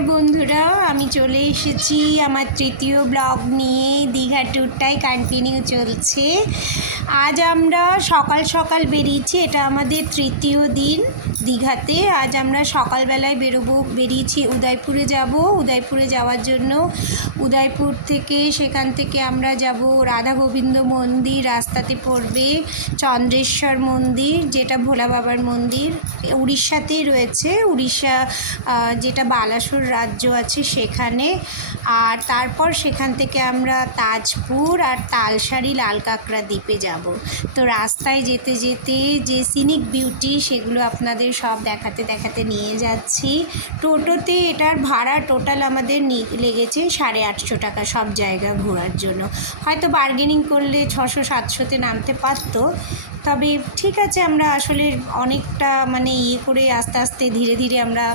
নমস্কার বন্ধুরা, আমি চলে এসেছি আমার তৃতীয় ব্লগ নিয়ে। দীঘা ট্যুরটাই কন্টিনিউ চলছে। আজ আমরা সকাল সকাল বেরিয়েছি, এটা আমাদের তৃতীয় দিন দীঘাতে। আজ আমরা সকালবেলায় বেরিয়েছি উদয়পুরে যাব। উদয়পুরে যাওয়ার জন্য উদয়পুর থেকে সেখান থেকে আমরা যাব রাধা গোবিন্দ মন্দির, রাস্তাতে পড়বে চন্দ্রেশ্বর মন্দির, যেটা ভোলা বাবার মন্দির উড়িষ্যাতেই রয়েছে। উড়িষ্যা যেটা বালাসোর রাজ্য আছে সেখানে। আর তারপর সেখান থেকে আমরা তাজপুর আর তালসারি লাল কাঁকড়া দ্বীপে যাব। তো রাস্তায় যেতে যেতে যে সিনিক বিউটি সেগুলো আপনাদের সব দেখাতে দেখাতে নিয়ে যাচ্ছি। টোটোতে এটার ভাড়া টোটাল আমাদের লেগেছে 850 টাকা সব জায়গা ঘোরার জন্য। হয়তো বার্গেনিং করলে 600-700-তে নামতে পারতো, তবে ঠিক আছে, আমরা আসলে অনেকটা করে আস্তে আস্তে ধীরে ধীরে আমরা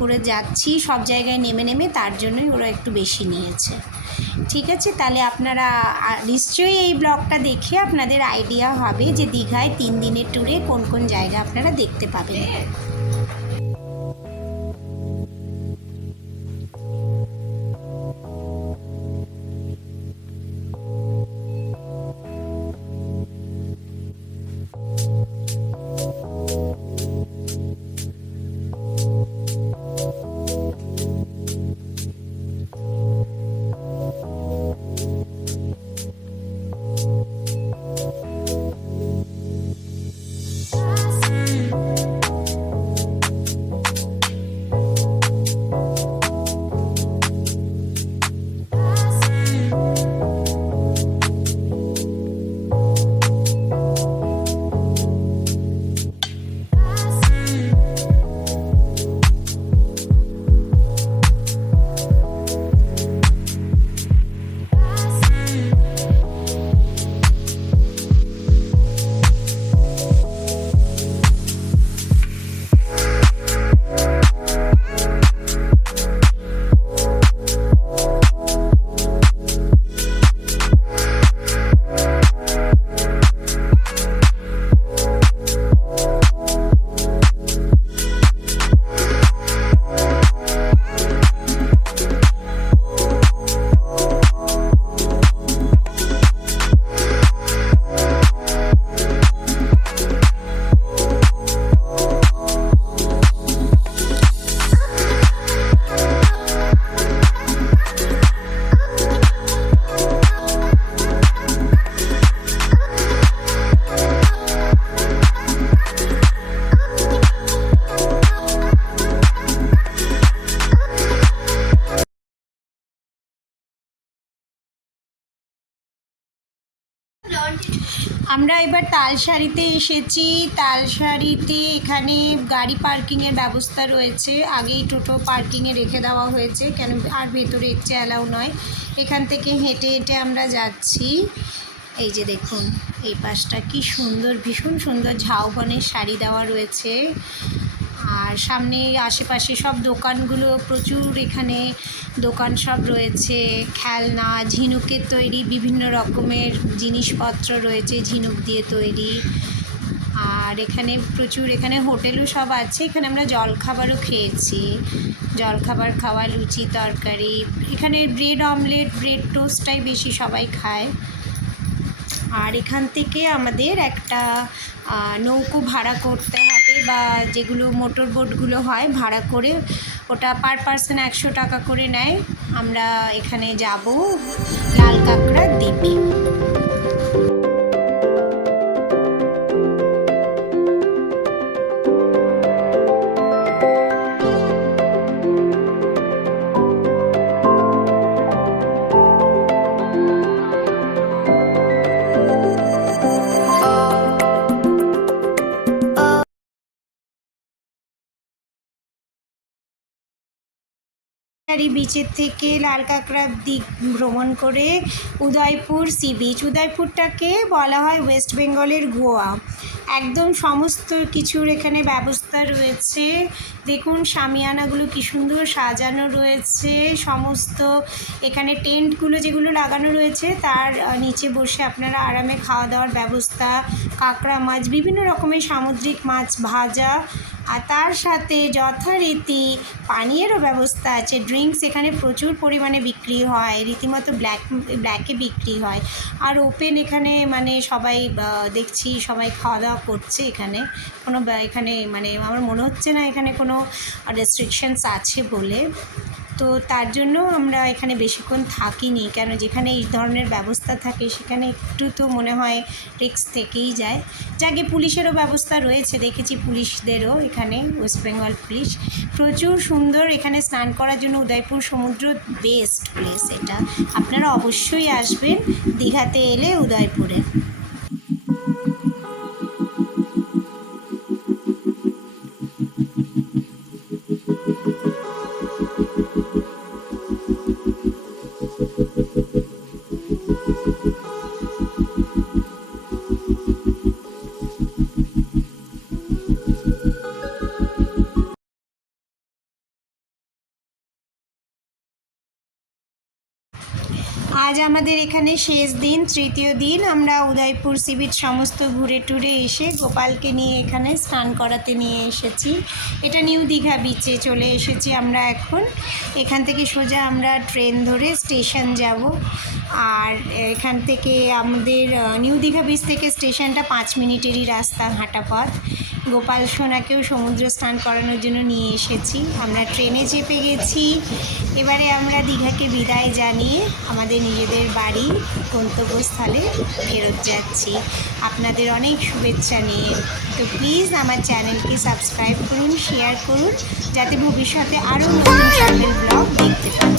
করে যাচ্ছি সব জায়গায় নেমে নেমে, তার জন্যই ওরা একটু বেশি নিয়েছে। ঠিক আছে, তাহলে আপনারা নিশ্চয়ই এই ব্লগটা দেখে আপনাদের আইডিয়া হবে যে দীঘায় 3 দিনের ট্যুরে কোন কোন জায়গা আপনারা দেখতে পাবেন। আমরা এবার তালসারিতে এসেছি। তালসারিতে এখানে গাড়ি পার্কিংয়ের ব্যবস্থা রয়েছে, আগেই টোটো পার্কিংয়ে রেখে দেওয়া হয়েছে, কেন আর ভেতরে ইচ্ছে অ্যালাউ নয়। এখান থেকে হেঁটে হেঁটে আমরা যাচ্ছি। এই যে দেখুন, এই পাশটা কি সুন্দর, ভীষণ সুন্দর ঝাউবনের শাড়ি দেওয়া রয়েছে। আর সামনে আশেপাশে সব দোকানগুলো প্রচুর, এখানে দোকান সব রয়েছে, খেলনা, ঝিনুকের তৈরি বিভিন্ন রকমের জিনিসপত্র রয়েছে, ঝিনুক দিয়ে তৈরি। আর এখানে প্রচুর, এখানে হোটেলও সব আছে। এখানে আমরা জলখাবারও খেয়েছি, জলখাবার খাওয়া, লুচি তরকারি। এখানে ব্রেড অমলেট, ব্রেড টোস্টটাই বেশি সবাই খায়। আর এখান থেকে আমাদের একটা নৌকো ভাড়া করতে হবে, বা যেগুলো মোটর বোটগুলো হয় ভাড়া করে, ওটা পার পারসন 100 টাকা করে নেয়। আমরা এখানে যাব লাল কাঁকড়া দ্বীপে। বিচের থেকে লাল কাঁকড়া দ্বীপ ভ্রমণ করে উদয়পুর সি বিচ। উদয়পুরটাকে বলা হয় ওয়েস্ট বেঙ্গলের গোয়া। একদম সমস্ত কিছুর এখানে ব্যবস্থা রয়েছে, দেখুন শামিয়ানাগুলো কি সুন্দর সাজানো রয়েছে, সমস্ত এখানে টেন্টগুলো যেগুলো লাগানো রয়েছে তার নিচে বসে আপনারা আরামে খাওয়া দাওয়ার ব্যবস্থা, কাঁকড়া মাছ, বিভিন্ন রকমের সামুদ্রিক মাছ ভাজা, আর তার সাথে যথারীতি পানীয়েরও ব্যবস্থা আছে। ড্রিঙ্কস এখানে প্রচুর পরিমাণে বিক্রি হয়, রীতিমতো ব্ল্যাকে বিক্রি হয়। আর ওপেন এখানে মানে সবাই দেখছি সবাই খাওয়া দাওয়া করছে এখানে। এখানে মানে আমার মনে হচ্ছে না এখানে কোনো রেস্ট্রিকশনস আছে বলে, তো তার জন্য আমরা এখানে বেশিক্ষণ থাকিনি, কেন যেখানে এই ধরনের ব্যবস্থা থাকে সেখানে একটু তো মনে হয় রিস্ক থেকেই যায়। যাকে পুলিশেরও ব্যবস্থা রয়েছে, দেখেছি পুলিশদেরও এখানে, ওয়েস্ট বেঙ্গল পুলিশ। প্রচুর সুন্দর এখানে স্নান করার জন্য উদয়পুর সমুদ্র বেস্ট প্লেস এটা। আপনারা অবশ্যই আসবেন দীঘাতে এলে উদয়পুরে। আজ আমাদের এখানে শেষ দিন, তৃতীয় দিন। আমরা উদয়পুর সি বিচ সমস্ত ঘুরে টুরে এসে গোপালকে নিয়ে এখানে স্নান করাতে নিয়ে এসেছি। এটা নিউ দীঘা বিচে চলে এসেছি আমরা এখন। এখান থেকে সোজা আমরা ট্রেন ধরে স্টেশন যাব, আর এখান থেকে আমাদের নিউ দীঘা বিচ থেকে স্টেশনটা 5 মিনিটেরই রাস্তা, হাঁটা পথ। গোপাল সোনাকেও সমুদ্র স্নান করানোর জন্য নিয়ে এসেছি। আমরা ট্রেনে চেপে গেছি। এবারে আমরা দীঘাকে বিদায় জানিয়ে আমাদের নিজেদের বাড়ি গন্তব্যস্থলে ফেরত যাচ্ছি, আপনাদের অনেক শুভেচ্ছা নিয়ে। তো প্লিজ আমার চ্যানেলকে সাবস্ক্রাইব করুন, শেয়ার করুন, যাতে ভবিষ্যতে আরও নতুন ট্রাভেল ব্লগ দেখতে পান।